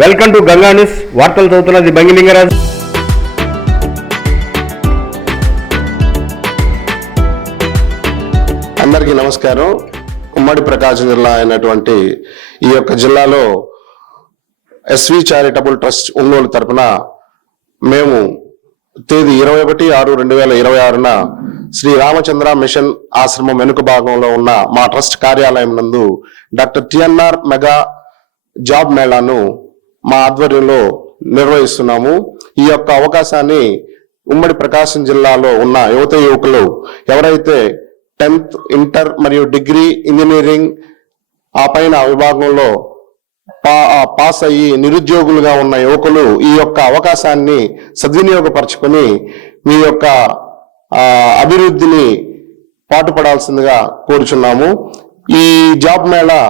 Welcome to Ganga news. వార్తలు చదువుతున్నది బంగిలింగరాజ్. అందరికీ నమస్కారం. ఉమ్మడి ప్రకాశం జిల్లా అయినటువంటి ఈ యొక్క జిల్లాలో ఎస్వి చారిటబుల్ ట్రస్ట్ ఒంగోలు తరపున మేము తేదీ 21/6/2026న శ్రీ రామచంద్ర మిషన్ ఆశ్రమం వెనుక భాగంలో ఉన్న మా ట్రస్ట్ కార్యాలయం నందు డాక్టర్ టిఎన్ఆర్ మెగా జాబ్ మేళాను మా ఆధ్వర్యంలో నిర్వహిస్తున్నాము. ఈ యొక్క అవకాశాన్ని ఉమ్మడి ప్రకాశం జిల్లాలో ఉన్న యువత యువకులు ఎవరైతే 10th, ఇంటర్ మరియు డిగ్రీ, ఇంజనీరింగ్ ఆ పైన విభాగంలో పాస్ అయ్యి నిరుద్యోగులుగా ఉన్న యువకులు ఈ యొక్క అవకాశాన్ని సద్వినియోగపరచుకొని మీ యొక్క అభివృద్ధిని పాటుపడాల్సిందిగా కోరుచున్నాము. ఈ జాబ్ మేళా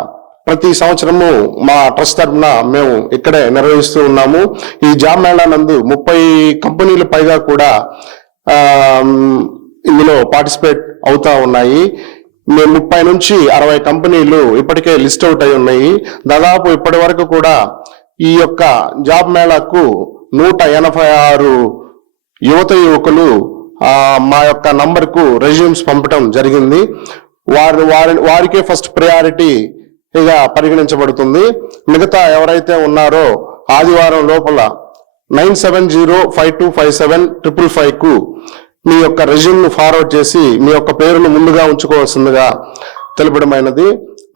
ప్రతి సంవత్సరము మా ట్రస్ట్ తరఫున మేము ఇక్కడే నిర్వహిస్తూ ఉన్నాము. ఈ జాబ్ మేళా నందు 30 కంపెనీలు పైగా కూడా ఇందులో పార్టిసిపేట్ అవుతా ఉన్నాయి. 30 నుంచి 60 కంపెనీలు ఇప్పటికే లిస్ట్ అవుట్ అయి ఉన్నాయి. దాదాపు ఇప్పటి వరకు కూడా ఈ యొక్క జాబ్ మేళాకు 186 యువత యువకులు మా యొక్క నంబర్కు రెజ్యూమ్స్ పంపడం జరిగింది. వారికే ఫస్ట్ ప్రయారిటీగా పరిగణించబడుతుంది. మిగతా ఎవరైతే ఉన్నారో ఆదివారం లోపల 9705257555కు మీ యొక్క రెజ్యూమ్ను ఫార్వర్డ్ చేసి మీ యొక్క పేరును ముందుగా ఉంచుకోవాల్సిందిగా తెలుపడమైనది.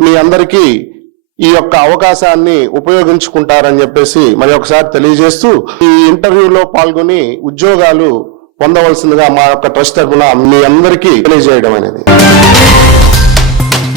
మీ అందరికీ ఈ యొక్క అవకాశాన్ని ఉపయోగించుకుంటారని చెప్పేసి మరి ఒకసారి తెలియజేస్తూ ఈ ఇంటర్వ్యూలో పాల్గొని ఉద్యోగాలు పొందవలసిందిగా మా యొక్క ట్రస్ట్ తరఫున మీ అందరికీ తెలియజేయడం అనేది.